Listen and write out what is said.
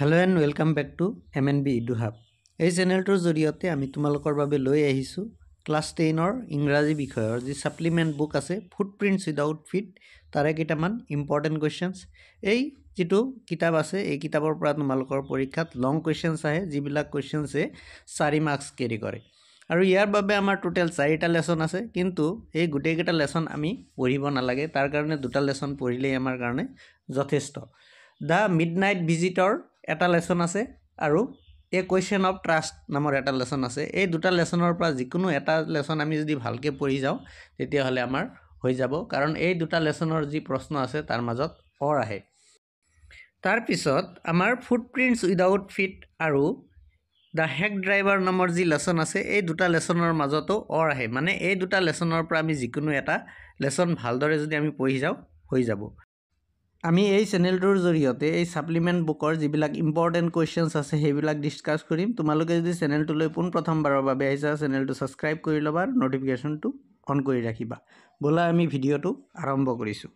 Hello' and welcome back to MNB edu hub. এই চেনেলটোৰ জৰিয়তে আমি তোমালোকৰ বাবে লৈ আহিছোঁ ক্লাছ 10ৰ ইংৰাজী বিষয়ৰ যি ছাপ্লিমেণ্ট বুক আছে ফুটপ্ৰিণ্টছ উইদাউট ফিট, তাৰে কেইটামান ইম্পৰ্টেণ্ট কুৱেশ্যনছ। এই যিটো কিতাপ আছে এই কিতাপৰ পৰা তোমালোকৰ পৰীক্ষাত লং কুৱেশ্যনছ আহে, যিবিলাক কুৱেশ্যনছে 4 মাৰ্কছ কেৰি কৰে। আৰু ইয়াৰ বাবে আমাৰ টোটেল 4টা লেচন আছে, কিন্তু এই গোটেইকেইটা লেচন আমি পঢ়িব নালাগে, তাৰ কাৰণে 2টা লেচন পঢ়িলেই আমাৰ কাৰণে যথেষ্ট। দ্য মিডনাইট ভিজিটৰ এটা লেচন আছে আৰু এ কুৱেশ্যন অফ ট্ৰাষ্ট নামৰ এটা লেচন আছে। এই 2টা লেচনৰ পৰা যিকোনো এটা লেচন আমি যদি ভালকৈ পঢ়ি যাওঁ তেতিয়াহ'লে আমাৰ হৈ যাব, কাৰণ এই 2টা লেচনৰ যি প্ৰশ্ন আছে তাৰ মাজত অৰ আহে। তাৰপিছত আমাৰ ফুটপ্ৰিণ্টছ উইদাউট ফিট আৰু দ্য হেক ড্ৰাইভাৰ নামৰ যি লেচন আছে এই 2টা লেচনৰ মাজতো অৰ আহে, মানে এই 2টা লেচনৰ পৰা আমি যিকোনো এটা লেচন ভালদৰে যদি আমি পঢ়ি যাওঁ হৈ যাব। আমি এই চেনেলটোৰ জৰিয়তে এই ছাপ্লিমেণ্ট বুকৰ যিবিলাক ইম্পৰ্টেণ্ট কুৱেশ্যনছ আছে সেইবিলাক ডিছকাছ কৰিম। তোমালোকে যদি চেনেলটোলৈ পোনপ্ৰথমবাৰৰ বাবে আহিছা, চেনেলটো ছাবস্ক্ৰাইব কৰি ল'বা আৰু ন'টিফিকেশ্যনটো অন কৰি ৰাখিবা। ব'লা আমি ভিডিঅ'টো আৰম্ভ কৰিছোঁ।